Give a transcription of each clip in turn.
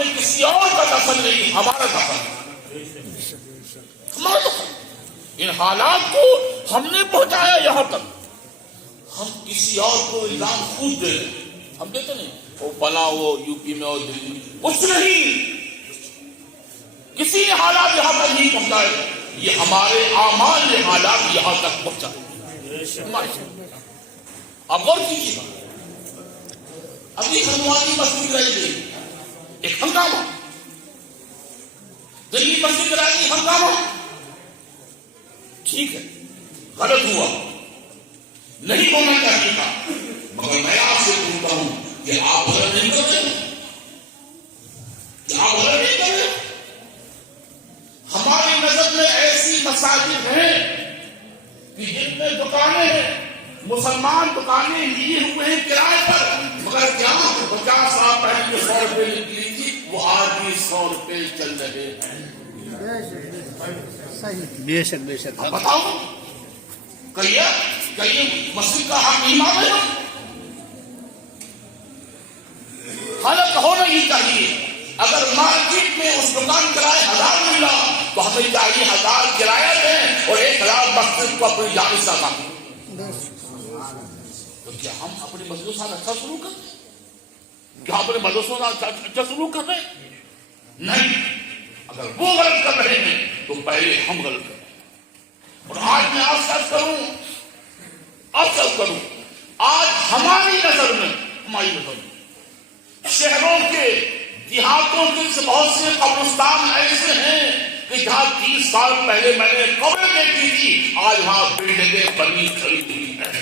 میں کسی اور کا دخل نہیں، ہمارا دخل، ہمارا دخل۔ ان حالات کو ہم نے پہنچایا یہاں تک، ہم کسی اور کو الزام خود دے رہے، ہم دیتے نہیں وہ فلاں وہ یو پی میں اور دلی میں، کچھ نہیں، کسی نے حالات یہاں تک نہیں پہنچائے، یہ ہمارے اعمال نے حالات یہاں تک پہنچائے۔ اب غور کیجیے گا، ابھی ہنوانی مسجد رہ گئی، ایک ہنگامہ، دلی مسجد رہ گئی، ہنگامہ، ٹھیک ہے، غلط ہوا، نہیں ہونا چاہیے تھا، مگر میں آپ سے پوچھتا ہوں کہ آپ غلط نہیں کر رہے، کہ آپ غلط نہیں کر رہے؟ ہماری نظر میں ایسی مساجد ہیں کہ جن میں دکانیں ہیں، مسلمان دکانیں لیے ہوئے ہیں کرائے پر، مگر کیا 50 سال پہلے 100 روپے نکلی تھی وہ آج بھی 100 روپے چل رہے ہیں۔ بے شک بے شک۔ بتاؤ کہیے مسجد کا حق نہیں مان رہے؟ حالت ہونا ہی چاہیے، اگر مارکیٹ میں اس دکان کرایہ 1000 ملا تو ہمیں چاہیے 1000 کرایہ دیں اور 1000 مسجد کو اپنی جانب سے عطا کریں۔ تو کیا ہم اپنے مسجدوں سے اچھا سلوک کرتے ہیں؟ کیا اپنے مدرسوں سے اچھا سلوک کر رہے ہیں؟ نہیں، اگر وہ غلط کر رہے ہیں تو پہلے ہم غلط کر رہے ہیں۔ اور آج میں آپ سچ کروں، آج ہماری نظر میں شہروں کے دیہاتوں کے بہت سے قبرستان ایسے ہیں کہ جہاں 30 سال پہلے میں نے قبر دیکھی تھی، آج وہاں بلڈنگیں بنی کھڑی ہوئی ہیں۔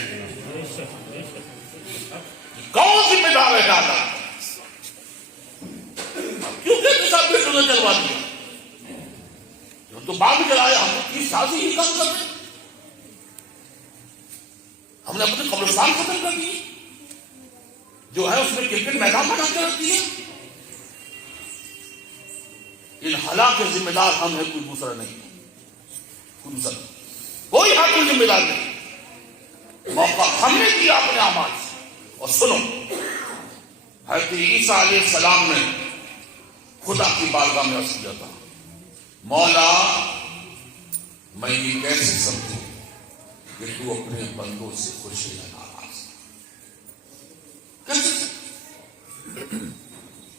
کون ذمہ دار ہے دادا؟ کیونکہ سب نے چلوا دیا، ہم تو بعد میں چلایا، ہم 30 سال سے ہی کام کر رہے ہیں، ہم نے اپنے قبرستان ختم کر دیے، جو ہے اس میں کرکٹ میدان بنا کے رکھ دیا۔ ان حالات کے ذمہ دار ہم ہیں، کوئی دوسرا نہیں، کوئی دوسرا کوئی ہاتھ کوئی ذمہ دار نہیں، موقع ہم نے دیا اپنے اعمال سے۔ اور سنو، حضرت عیسیٰ علیہ السلام نے خدا کی بارگاہ میں عرض کیا تھا، مولا میں یہ کیسے سمجھوں کہ تو اپنے بندوں سے خوش ہے یا ناراض؟ کیسے؟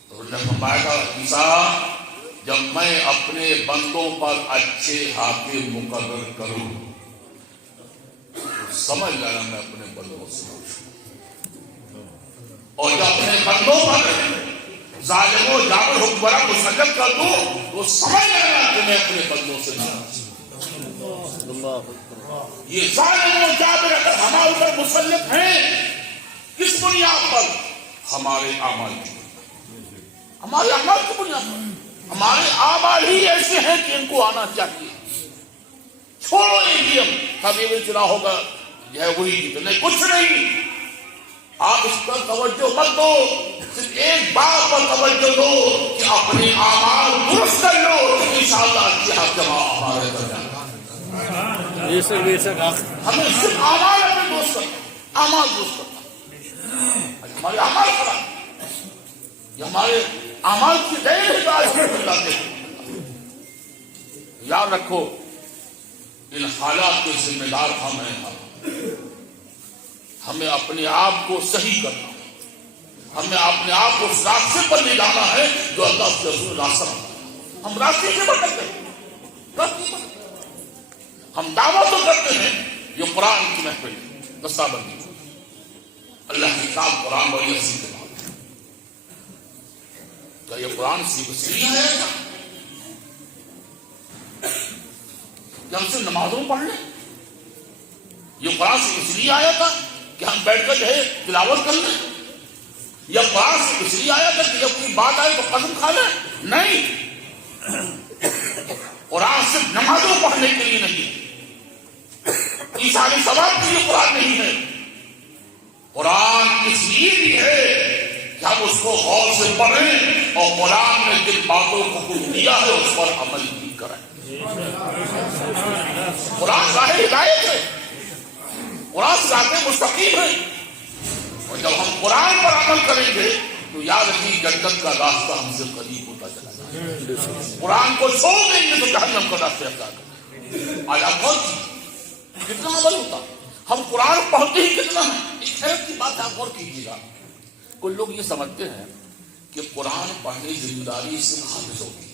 تو اللہ فرمائے گا، عیسیٰ جب میں اپنے بندوں پر اچھے حاکم مقرر کروں تو سمجھ لینا میں اپنے بندوں سے خوش ہوں، اور جب اپنے بندوں پر ظالم و جابر حکمراں مسلط کر دوں تو سمجھ لینا کہ میں اپنے بندوں سے ناراض ہوں۔ یہ ظالم و جابر اگر ہمارے اوپر مسلط ہیں، کس بنیاد پر؟ ہمارے اعمال کی بنیاد، ہمارے اعمال کی بنیاد پر۔ ہمارے اعمال ہی ایسے ہیں کہ ان کو آنا چاہیے۔ چھوڑو ایڈیم کبھی بھی چنا ہوگا جو ہے وہی جیتے، نہیں، کچھ نہیں، آپ اس پر توجہ مت دو، صرف ایک بات پر توجہ دو کہ اپنے اعمال درست کر لو، انشاءاللہ اچھے حق ہمارے درمیان۔ ہمیں صرف اعمال اپنے دوست کرنا، اعمال دوست کرنا، ہمارے اعمال خراب، یہ ہمارے اعمال کی غیر ہدایت۔ یاد رکھو، ان حالات کے ذمہ دار ہم ہیں، ہمیں اپنے آپ کو صحیح کرنا، ہمیں اپنے آپ کو اس راستے پر لے جانا ہے جو اللہ کے رسول راستہ بتایا۔ ہم راستے سے بھٹکتے ہیں، ہم دعویٰ تو کرتے ہیں یہ قرآن کی محفل ہے، دستاویز اللہ کی کتاب قرآن بڑی اصل کے بات ہے۔ کیا یہ قرآن سیدھی ہے؟ کیا ہم سے نمازوں پڑھ لیں؟ یہ قرآن سے اس لیے آیا تھا کہ ہم بیٹھ کر جو ہے تلاوت کر لیں، یا قرآن سے اس لیے آیا تھا کہ جب کوئی بات آئے تو قسم کھا لیں؟ نہیں، قرآن صرف نمازوں پڑھنے کے لیے نہیں، عیسائی ثواب کے لیے قرآن نہیں ہے، قرآن اس لیے بھی ہے کہ ہم اس کو غور سے پڑھیں اور قرآن نے جن باتوں کو کچھ دیا ہے اس پر عمل بھی کریں۔ قرآن راہ ہدایت ہے، قرآن راہ مستقیم ہے، اور جب ہم قرآن پر عمل کریں گے تو تو یاد رکھیے جنت کا راستہ ہم سے قریب ہوتا چلا جائے. قرآن کو چھوڑ دیں گے تو جہنم کا راستہ اختیار کریں. آج آپ غور کیجیے کتنا عمل ہوتا. ہم قرآن پڑھتے ہی کتنا ہے. ایک حیرت کی بات آپ غور کیجیے گا. کچھ لوگ یہ سمجھتے ہیں کہ قرآن پڑھنے کی ذمہ داری صرف حافظوں کی.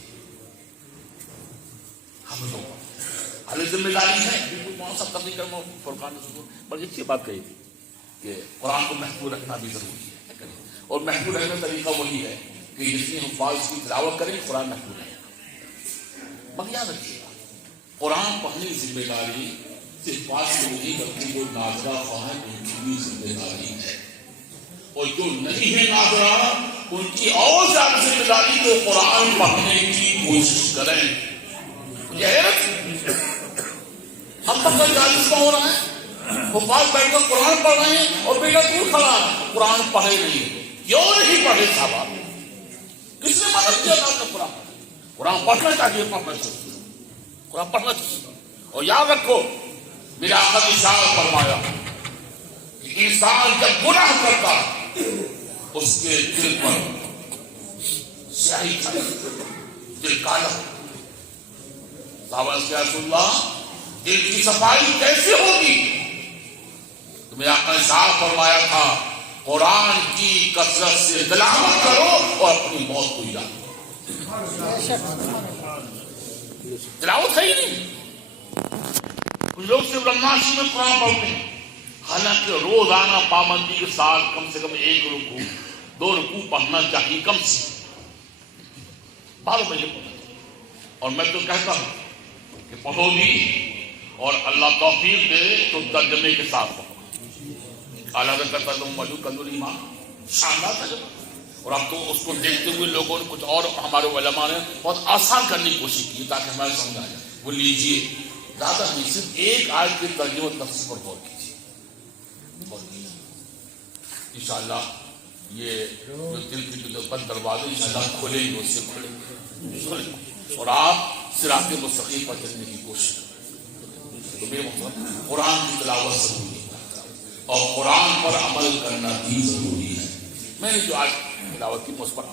حافظوں کا حال ذمہ داری ہے. بالکل کون سا تبلیغ کرنا فرقان پر ایک بات کہی تھی کہ قرآن کو محفوظ رکھنا بھی ضروری ہے. اور محفوظ رہنے کا طریقہ وہی ہے کہ جتنی حفاظ کی تلاوت کریں قرآن محفوظ رہے گا. مگر یاد رکھیے گا قرآن پڑھنے کی ذمہ داری صرف پاس کی نہیں بلکہ وہ ناظرہ خواہاں ان کی بھی ذمہ داری ہے. اور جو نہیں ہے ناظرہ ان کی اور زیادہ ذمہ داری تو قرآن پڑھنے کی کوشش کریں. ہم پر کوئی جالس کا ہو رہا ہے حفاظ بیٹھ کر قرآن پڑھ رہے ہیں اور بیٹا دور کھڑا ہے قرآن پڑھے نہیں. کیوں نہیں پڑھے صاحب؟ کس نے مدد کیا تھا قرآن؟ قرآن پڑھنا چاہیے. قرآن پڑھنا چاہیے. اور یاد رکھو میرے آقا نے ارشاد فرمایا کہ انسان جب گناہ کرتا اس کے دل پر سیاہی چھائی دل کالا. صحابہ یا رسول اللہ دل کی صفائی کیسے ہوگی؟ تو میرے آقا نے ارشاد فرمایا تھا قرآن کی کثرت سے تلاوت کرو اور اپنی موت کو یاد کرو. تلاوت ہے ہی نہیں. کچھ لوگ صرف رمضان میں قرآن پڑھتے ہیں حالانکہ روزانہ پابندی کے ساتھ کم سے کم 1 رکوع 2 رکوع پڑھنا چاہیے کم سے 12 بجے پڑھنا. اور میں تو کہتا ہوں کہ پڑھو بھی اور اللہ توفیق دے تو ترجمے کے ساتھ پڑھو. اعلیٰ کرتا تو موجود کنور ایمان شاندار ترجمہ. اور اب تو اس کو دیکھتے ہوئے لوگوں نے کچھ اور ہمارے علماء نے بہت آسان کرنے کی کوشش کی تاکہ ہمارے سمجھ آ جائے. وہ لیجیے زیادہ نہیں صرف ایک آیت کے ترجمہ تفسیر پر غور کیجیے. انشاءاللہ یہ جو دل کی جو بند دروازے انشاءاللہ کھولیں گے اس سے کھولیں گے اور آپ صراط مستقیم پر چلنے کی کوشش کریں. تو میرے محترم قرآن کی تلاوت ضروری ہے اور قرآن پر عمل کرنا بھی ضروری ہے. میں نے جو آج تلاوت کی اس پر